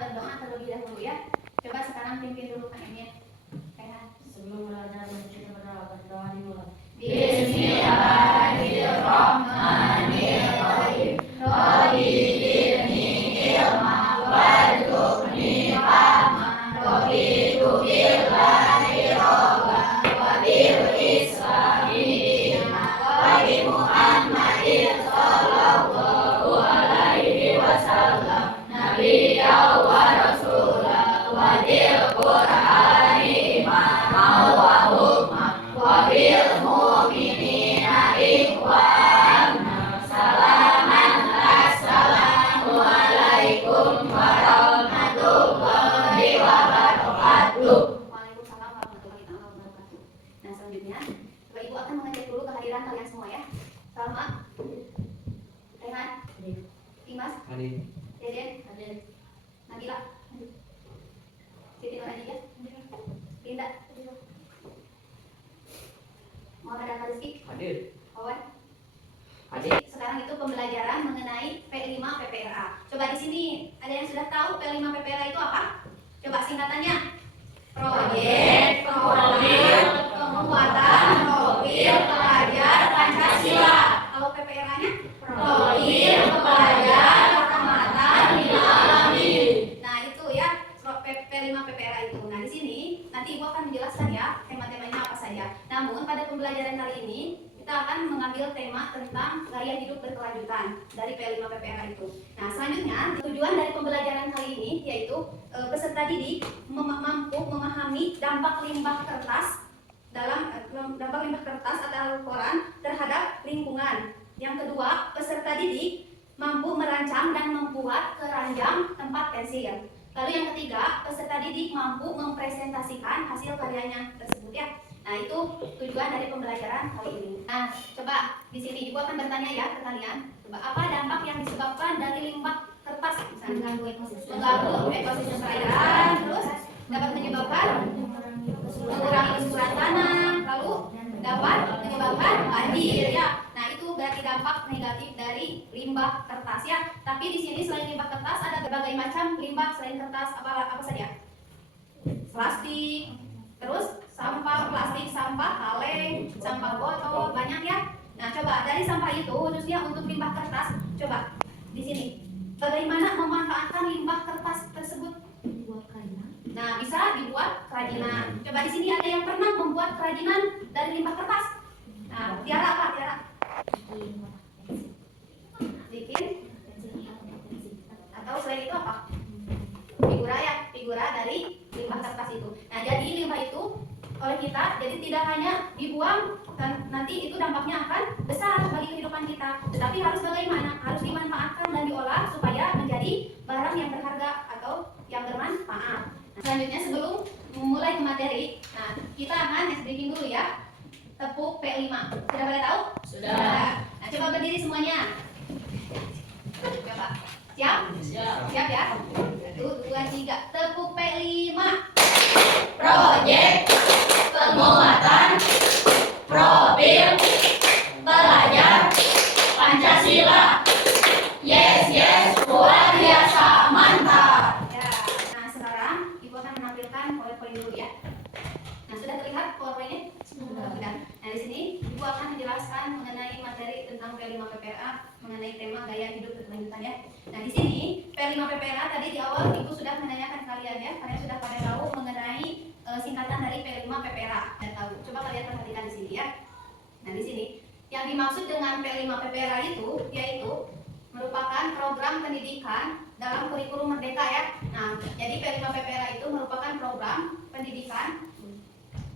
berdoa terlebih dahulu ya. Coba sekarang pimpin dulu Kak Emin. Sebelum belajar kita berdoa dimulai. Bismillahirrahmanirrahim. Rabbi zidni ilma warzuqni fahma. Rabbi tubillahi roba wa bil islami dina wa bi Muhammadin sallallahu alaihi wasallam nabiyya wa rasulah wa bil qur'ani imama wa hukma wa bil mu'minina ikhwana. Salaman assalamu alaikum warahmatullahi wabarakatuh. Waalaikumsalam warahmatullahi wabarakatuh. Nah selanjutnya, Bapak Ibu akan mengecek dulu kehadiran kalian semua ya. Salma, Rehan, Dimas, Deden, Nabila, Siti Nurhadiah, Linda, Muhammad Rizky, Owen. Jadi sekarang itu pembelajaran mengenai P5 PPRA. Coba di sini ada yang sudah tahu P5 PPRA itu apa? Coba singkatannya. Proyek Penguatan Profil Pelajar Pancasila. Kalau PPRA-nya? Profil Pelajar Penguatan Nilai Alami. Nah itu ya P5 PPRA itu. Nah di sini nanti Ibu akan menjelaskan ya tema-temanya apa saja. Namun pada pembelajaran kali ini kita akan mengambil tema tentang gaya hidup berkelanjutan dari P5 PPRA itu. Nah selanjutnya tujuan dari pembelajaran kali ini yaitu peserta didik mampu memahami dampak limbah kertas dampak limbah kertas atau koran terhadap lingkungan. Yang kedua, peserta didik mampu merancang dan membuat keranjang tempat pensil. Lalu yang ketiga, peserta didik mampu mempresentasikan hasil karyanya tersebut ya. Nah itu tujuan dari pembelajaran kali ini. Nah coba di sini Ibu akan bertanya ya ke kalian. Coba apa dampak yang disebabkan dari limbah kertas? Misalnya mengganggu ekosistem perairan, terus dapat menyebabkan mengurangi kesuburan tanah, lalu dapat menyebabkan banjir ya. Nah itu berarti dampak negatif dari limbah kertas ya. Tapi di sini selain limbah kertas ada berbagai macam limbah selain kertas apa saja? Plastik, terus sampah plastik, sampah kaleng, sampah botol, banyak ya. Nah, coba dari sampah itu khususnya untuk limbah kertas, coba di sini. Bagaimana memanfaatkan limbah kertas tersebut? Nah, bisa dibuat kerajinan. Coba di sini ada yang pernah membuat kerajinan dari limbah kertas? Nah, Tiara apa? Tiara? Bikin? Atau selain itu apa? Figura ya, figura dari limbah kertas itu. Nah, jadi limbah itu oleh kita jadi tidak hanya dibuang dan nanti itu dampaknya akan besar bagi kehidupan kita, tetapi harus bagaimana? Harus dimanfaatkan dan diolah supaya menjadi barang yang berharga atau yang bermanfaat. Nah, selanjutnya sebelum memulai ke materi, nah kita akan briefing dulu ya. Tepuk P5. Sudah pada tahu? Sudah. Nah, coba berdiri semuanya. Coba. Siap? Siap ya? 1, 2, 3. Tepuk P5. Proyek Penguatan Profil Pelajar Pancasila. Yes, luar biasa, mantap. Ya. Nah sekarang Ibu akan menampilkan PowerPoint dulu ya. Nah sudah terlihat PowerPoint-nya? Sudah. Nah di sini Ibu akan menjelaskan mengenai materi tentang P5 PPRA mengenai tema gaya hidup berkelanjutan ya. Nah di sini P5 PPRA tadi di awal Ibu sudah menanyakan kalian ya, kalian sudah pada tahu mengenai singkatan dari P5 PPRA. Dan tahu. Coba kalian perhatikan di sini ya. Nah di sini yang dimaksud dengan P5 PPRA itu yaitu merupakan program pendidikan dalam kurikulum merdeka ya. Nah jadi P5 PPRA itu merupakan program pendidikan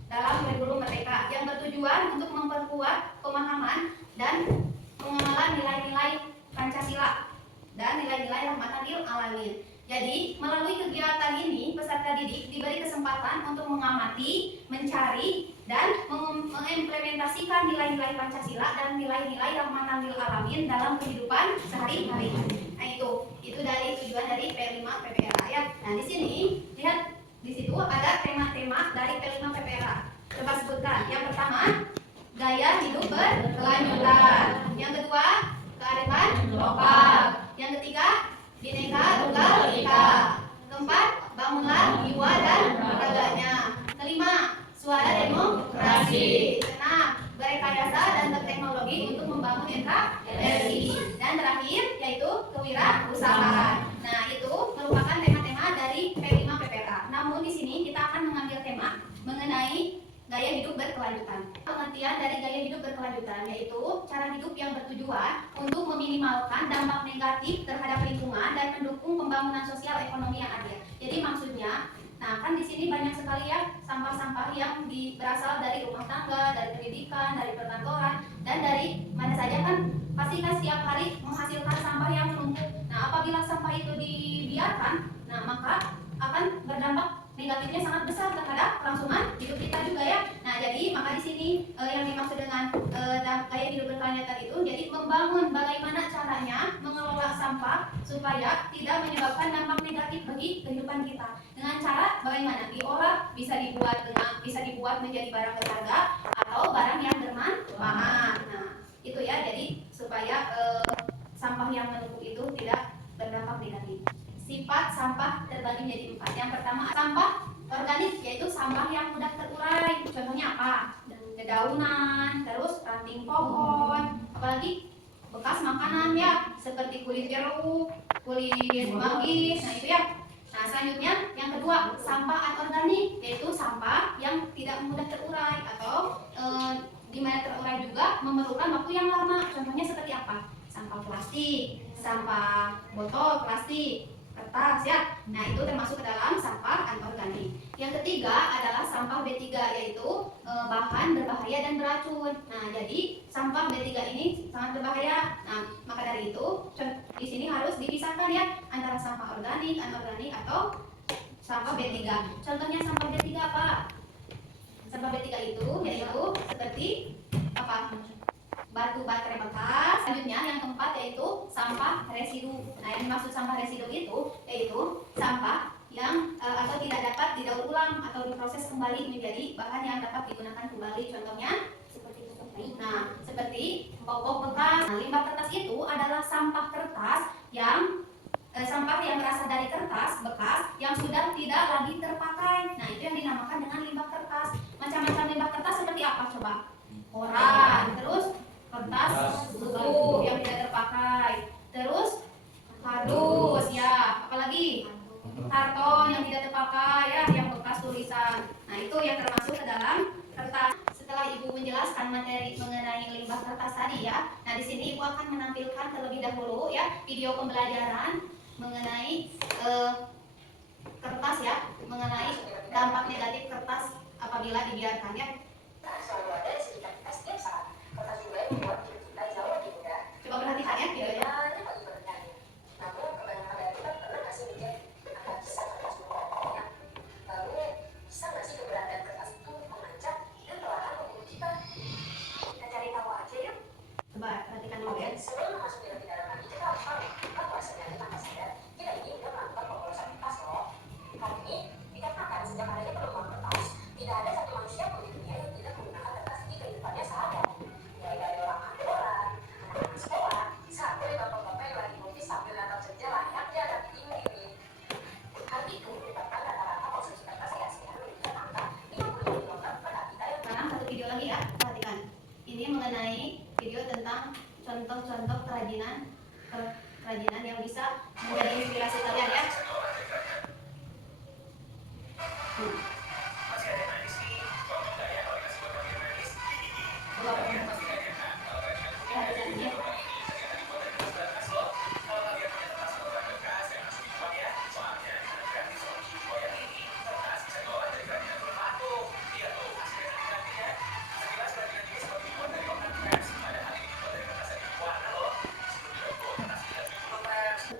dalam kurikulum merdeka yang bertujuan untuk memperkuat pemahaman dan pengenalan nilai-nilai Pancasila dan nilai-nilai rahmatan lil alamin. Jadi melalui kegiatan ini peserta didik diberi kesempatan untuk mengamati, mencari, dan mengimplementasikan nilai-nilai Pancasila dan nilai-nilai rahmatan lil alamin dalam kehidupan sehari-hari. Nah itu dari tujuan dari P5 PPRA ya. Nah di sini lihat di situ ada tema-tema dari P5 PPRA. Coba sebutkan. Yang pertama, gaya hidup berkelanjutan. Yang kedua, kearifan lokal. Yang ketiga, Bhinneka Tunggal Ika. gaya hidup berkelanjutan. Pengertian dari gaya hidup berkelanjutan yaitu cara hidup yang bertujuan untuk meminimalkan dampak negatif terhadap lingkungan dan mendukung pembangunan sosial ekonomi yang adil. Jadi maksudnya, nah kan di sini banyak sekali ya sampah-sampah yang berasal dari rumah tangga, dari pendidikan, dari perkantoran, dan dari mana saja kan pasti kan setiap hari menghasilkan sampah yang menumpuk. Nah apabila sampah itu dibiarkan, nah maka akan berdampak negatifnya sangat besar terhadap kelangsungan hidup kita juga ya. Nah jadi maka di sini yang dimaksud dengan gaya hidup berkelanjutan itu jadi membangun bagaimana caranya mengelola sampah supaya tidak menyebabkan dampak negatif bagi kehidupan kita. Dengan cara bagaimana diolah, bisa dibuat menjadi barang berharga atau barang yang bermanfaat. Nah itu ya, jadi supaya sampah yang menumpuk itu tidak berdampak negatif. Sifat sampah terbagi menjadi 4. Yang pertama, sampah organik, yaitu sampah yang mudah terurai. Contohnya apa? Dedaunan, terus ranting pohon, apalagi bekas makanan ya, seperti kulit jeruk, kulit manggis. Nah itu ya. Nah selanjutnya yang kedua, sampah anorganik, yaitu sampah yang tidak mudah terurai atau di mana terurai juga memerlukan waktu yang lama. Contohnya seperti apa? Sampah plastik, sampah botol plastik, kertas ya. Nah itu termasuk ke dalam sampah anorganik. Yang ketiga adalah sampah B3, yaitu bahan berbahaya dan beracun. Nah jadi sampah B3 ini sangat berbahaya. Nah maka dari itu di sini harus dipisahkan ya antara sampah organik, anorganik atau sampah B3. Contohnya sampah B3 apa? Sampah B3 itu yaitu seperti apa? Batu baterai bekas. Selanjutnya yang keempat yaitu sampah residu. Nah yang dimaksud sampah residu itu yaitu sampah yang atau tidak dapat didaur ulang atau diproses kembali menjadi bahan yang dapat digunakan kembali. Contohnya seperti popok bekas. Nah, limbah kertas itu adalah sampah kertas yang sampah yang berasal dari kertas bekas yang sudah tidak lagi terpakai. Nah itu yang dinamakan dengan limbah kertas. Macam-macam limbah kertas seperti apa coba? Koran, terus kertas buku yang tidak terpakai, terus kardus ya, apalagi karton yang tidak terpakai ya, yang bekas tulisan. Nah itu yang termasuk ke dalam kertas. Setelah ibu menjelaskan materi mengenai limbah kertas tadi ya, nah di sini ibu akan menampilkan terlebih dahulu ya video pembelajaran mengenai kertas ya, mengenai dampak negatif kertas apabila dibiarkan ya. Coba perhatikan ya videonya. Coba perhatikan dulu ya. Sebelum masuk ke dalam lagi, kita harus tahu apa sebenarnya tanpa sadar kita ini udah melakukan pemborosan kertas loh. Hal ini dikarenakan sejak adanya penemuan kertas, tidak ada satu manusia pun di dunia yang tidak menggunakan kertas di kehidupannya sehari-hari. Mulai dari orang kantoran, anak-anak sekolah, sampai bapak-bapak yang lagi ngopi sambil natap sejarah yang dihadapi dingin-dingin. Hal itu menyebabkan rata-rata konsumsi kertas di Asia menunjukkan angka 50 kg per kapita yang. Sekarang satu video lagi ya, perhatikan. Ini mengenai video tentang contoh-contoh kerajinan yang bisa menjadi inspirasi kalian ya.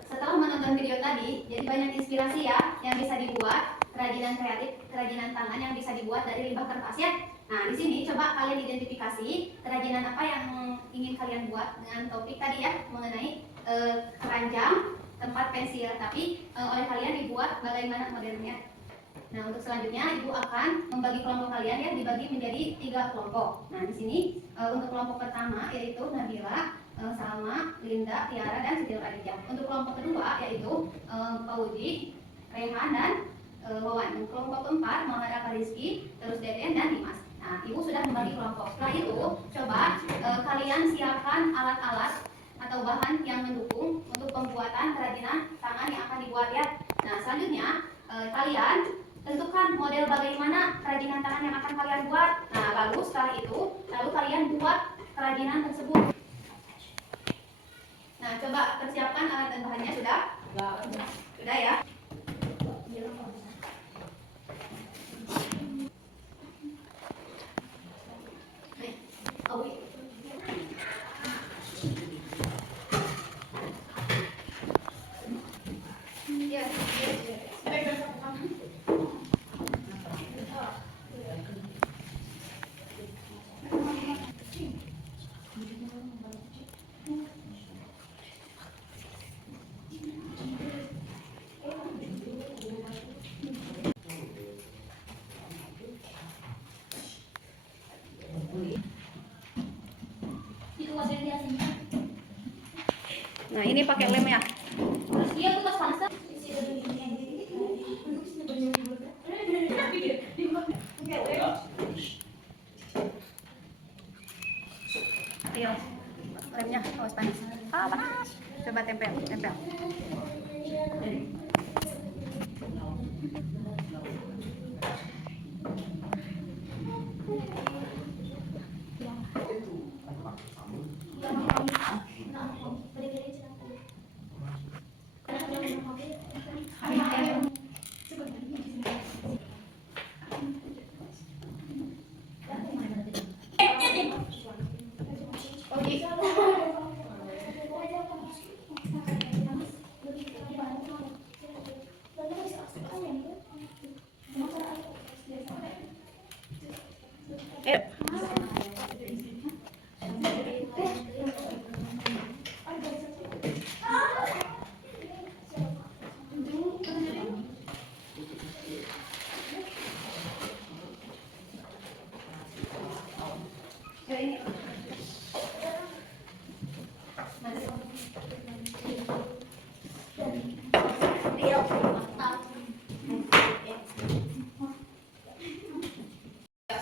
Setelah menonton video tadi, jadi banyak inspirasi ya yang bisa dibuat, kerajinan kreatif, kerajinan tangan yang bisa dibuat dari limbah kertas ya. Nah, di sini coba kalian identifikasi kerajinan apa yang ingin kalian buat dengan topik tadi ya mengenai keranjang, tempat pensil, tapi oleh kalian dibuat bagaimana modelnya. Nah, untuk selanjutnya ibu akan membagi kelompok kalian ya, dibagi menjadi 3 kelompok. Nah, di sini untuk kelompok pertama yaitu Nabila, Salma, Linda, Tiara, dan Siti Khadijah. Untuk kelompok kedua yaitu Pauji, Rehan, dan Wawan. Kelompok keempat Muhammad Rizky, terus Deden dan Dimas. Nah, ibu sudah membagi kelompok. Setelah itu coba kalian siapkan alat-alat atau bahan yang mendukung untuk pembuatan kerajinan tangan yang akan dibuat ya. Nah, selanjutnya kalian tentukan model bagaimana kerajinan tangan yang akan kalian buat. Nah, lalu setelah itu, lalu kalian buat kerajinan tersebut. Nah, coba persiapkan alat dan bahannya sudah? Sudah ya? Nah, ini pakai lem ya. Iya, tuh tas panas. Ayo, lemnya, awas panas. Ah, panas. Coba tempel, tempel.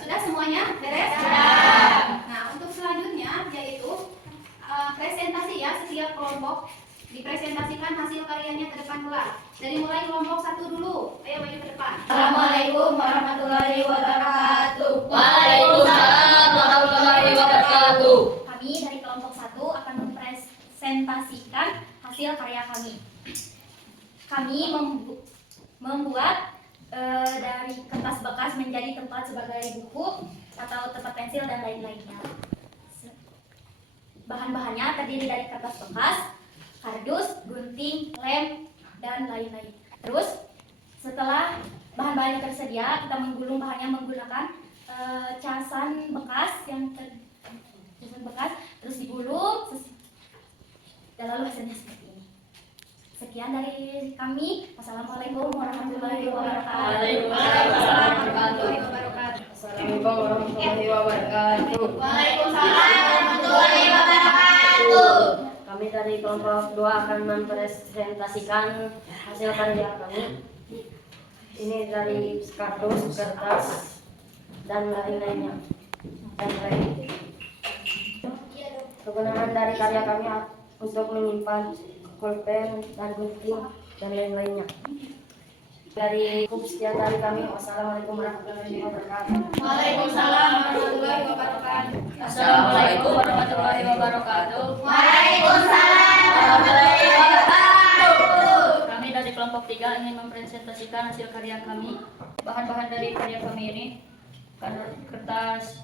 Sudah semuanya beres? Sudah. Nah, untuk selanjutnya yaitu presentasi ya, setiap kelompok dipresentasikan hasil karyanya ke depan kelas. Dari mulai kelompok 1 dulu. Ayo maju ke depan. Assalamualaikum warahmatullahi wabarakatuh. Waalaikumsalam warahmatullahi wabarakatuh. Kami dari kelompok 1 akan mempresentasikan hasil karya kami. Kami membuat dari kertas bekas menjadi tempat sebagai buku atau tempat pensil dan lain-lainnya. Bahan-bahannya terdiri dari kertas bekas, kardus, gunting, lem, dan lain-lain. Terus setelah bahan-bahannya tersedia, kita menggulung bahannya menggunakan casan bekas casan bekas, terus digulung dan lalu hasilnya seperti ini. Sekian dari kami. Wassalamualaikum warahmatullahi wabarakatuh. Assalamualaikum warahmatullahi wabarakatuh. Waalaikumsalam warahmatullahi wabarakatuh. Kami dari kelompok 2 akan mempresentasikan hasil karya kami. Ini dari kardus, kertas, dan lain-lainnya. Kegunaan dari karya kami untuk menyimpan pulpen dan gunting dan lain-lainnya. Dari sekian dari kami. Wassalamualaikum warahmatullahi wabarakatuh. Waalaikumsalam warahmatullahi wabarakatuh. Assalamualaikum warahmatullahi wabarakatuh. Waalaikumsalam warahmatullahi wabarakatuh. Kami dari kelompok 3 ingin mempresentasikan hasil karya kami. Bahan-bahan dari karya kami ini kertas,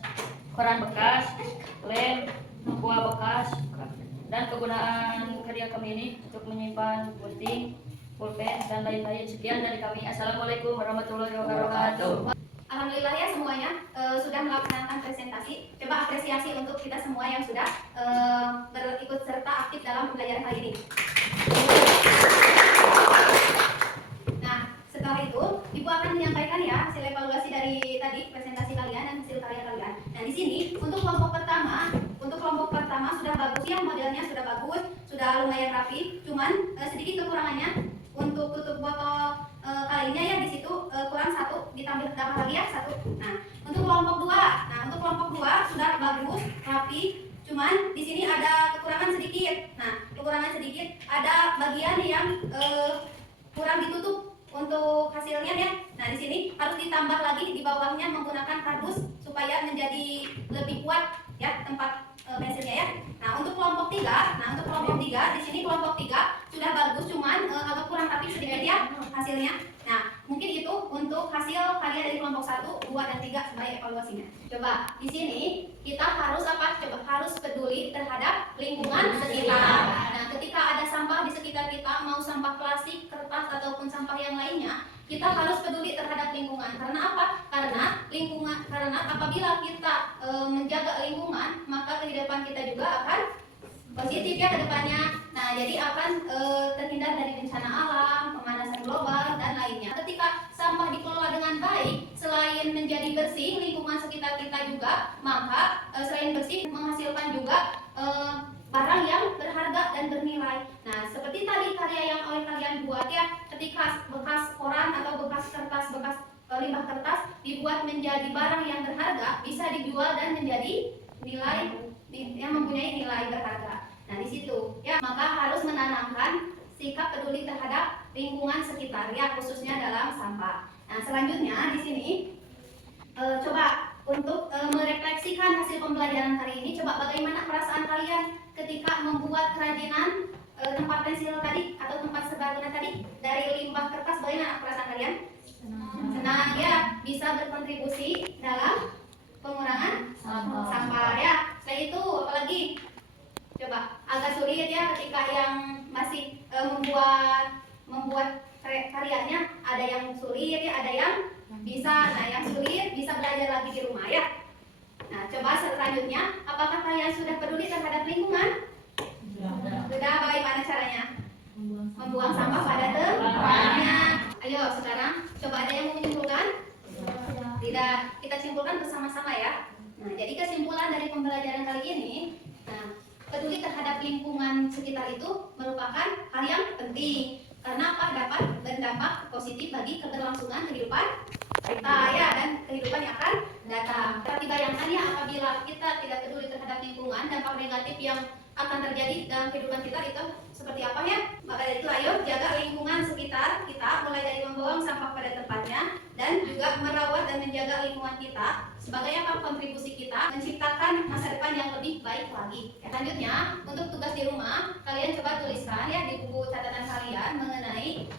koran bekas, lem, buah bekas, dan kegunaan karya kami ini untuk menyimpan gunting, pulpen, dan lain-lain. Sekian dari kami. Assalamualaikum warahmatullahi wabarakatuh. Alhamdulillah ya semuanya sudah melaksanakan presentasi. Coba apresiasi untuk kita semua yang sudah berikut serta aktif dalam pembelajaran kali ini. Nah, setelah itu Ibu akan menyampaikan ya hasil evaluasi dari tadi presentasi kalian dan hasil karya kalian. Nah, di sini untuk kelompok pertama sudah bagus ya, modelnya sudah bagus, sudah lumayan rapi. Cuman sedikit kekurangannya untuk tutup botol kalinya ya di situ kurang 1, ditambah lagi ya 1. Nah, untuk kelompok 2 sudah bagus, rapi. Cuman di sini ada kekurangan sedikit. Nah, kekurangan sedikit ada bagian yang kurang ditutup untuk hasilnya ya. Nah, di sini harus ditambah lagi di bawahnya menggunakan kardus supaya menjadi lebih kuat ya tempat pensilnya ya. Nah, untuk kelompok 3, di sini kelompok 3 sudah bagus, cuman agak kurang rapi sedikit ya hasilnya. Nah, mungkin itu untuk hasil karya dari kelompok 1, 2 dan 3 sebagai evaluasinya. Coba di sini kita harus apa? Coba harus peduli terhadap lingkungan sekitar. Nah, ketika ada sampah di sekitar kita, mau sampah plastik, kertas ataupun sampah yang lainnya, kita harus peduli terhadap lingkungan. Karena apa? Karena apabila kita menjaga lingkungan, maka kehidupan kita juga akan positif ya ke depannya. Nah, jadi akan terhindar dari bencana alam, pemanasan global dan lainnya. Ketika sampah dikelola dengan baik, selain menjadi bersih lingkungan sekitar kita juga, maka selain bersih menghasilkan juga barang yang berharga dan bernilai. Nah, seperti tadi karya yang oleh kalian buat ya, ketika bekas koran atau bekas kertas, bekas limbah kertas dibuat menjadi barang yang berharga, bisa dijual dan menjadi nilai yang mempunyai nilai berharga. Nah, di situ ya, maka harus menanamkan sikap peduli terhadap lingkungan sekitar ya, khususnya dalam sampah. Nah, selanjutnya di sini coba untuk merefleksikan hasil pembelajaran hari ini, coba bagaimana perasaan kalian ketika membuat kerajinan tempat pensil tadi atau tempat serbaguna tadi dari limbah kertas. Bagaimana perasaan kalian? Senang ya, bisa berkontribusi dalam pengurangan sampah ya. Selain itu apalagi? Coba agak sulit ya ketika yang masih membuat karyanya, ada yang sulit ya, ada yang bisa. Nah, yang sulit bisa belajar lagi di rumah ya. Nah, coba selanjutnya, apakah kalian sudah peduli terhadap lingkungan? Sudah. Bagaimana caranya? Membuang sampah pada tempatnya. Ayo sekarang coba ada yang mau menyimpulkan? Tidak, kita simpulkan bersama-sama ya. Nah, jadi kesimpulan dari pembelajaran kali ini, nah, peduli terhadap lingkungan sekitar itu merupakan hal yang penting. Karena apa? Dapat berdampak positif bagi keberlangsungan kehidupan kita ya, dan kehidupan yang akan datang. Tapi bayangkannya apabila kita tidak peduli terhadap lingkungan, dampak negatif yang akan terjadi dalam kehidupan kita itu seperti apa ya? Maka dari itu ayo jaga lingkungan sekitar kita, mulai dari membuang sampah pada tempatnya dan juga merawat dan menjaga lingkungan kita sebagai apa? Kontribusi kita menciptakan masa depan yang lebih baik lagi. Ya, selanjutnya untuk tugas di rumah, kalian coba tuliskan ya di buku catatan kalian mengenai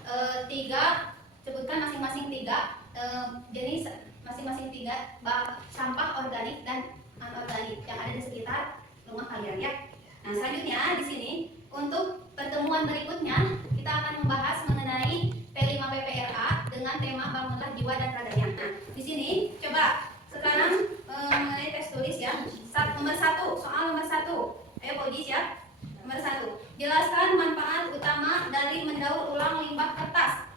sebutkan masing-masing 3 jenis, masing-masing 3 sampah organik dan anorganik yang ada di sekitar rumah kalian ya. Nah, selanjutnya di sini untuk pertemuan berikutnya kita akan membahas mengenai P5PPRA dengan tema bangunlah jiwa dan raganya. Nah, di sini coba sekarang mengenai tes tulis ya. Nomor 1, soal nomor 1. Ayo Podis ya. Nomor 1. Jelaskan manfaat utama dari mendaur ulang limbah kertas.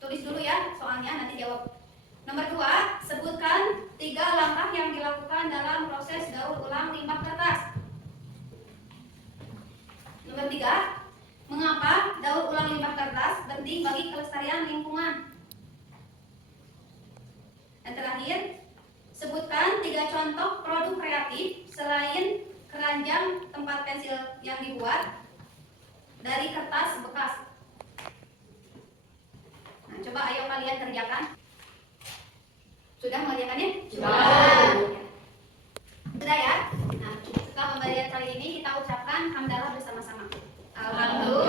Tulis dulu ya soalnya, nanti jawab. Nomor 2, sebutkan 3 langkah yang dilakukan dalam proses daur ulang limbah kertas. Nomor 3, mengapa daur ulang limbah kertas penting bagi kelestarian lingkungan. Dan terakhir, sebutkan 3 contoh produk kreatif selain keranjang tempat pensil yang dibuat dari kertas bekas. Nah, coba ayo kalian kerjakan. Sudah mengerjakannya? Sudah. Sudah ya? Nah, setelah pembelajaran kali ini kita ucapkan hamdalah bersama-sama. Alhamdulillah.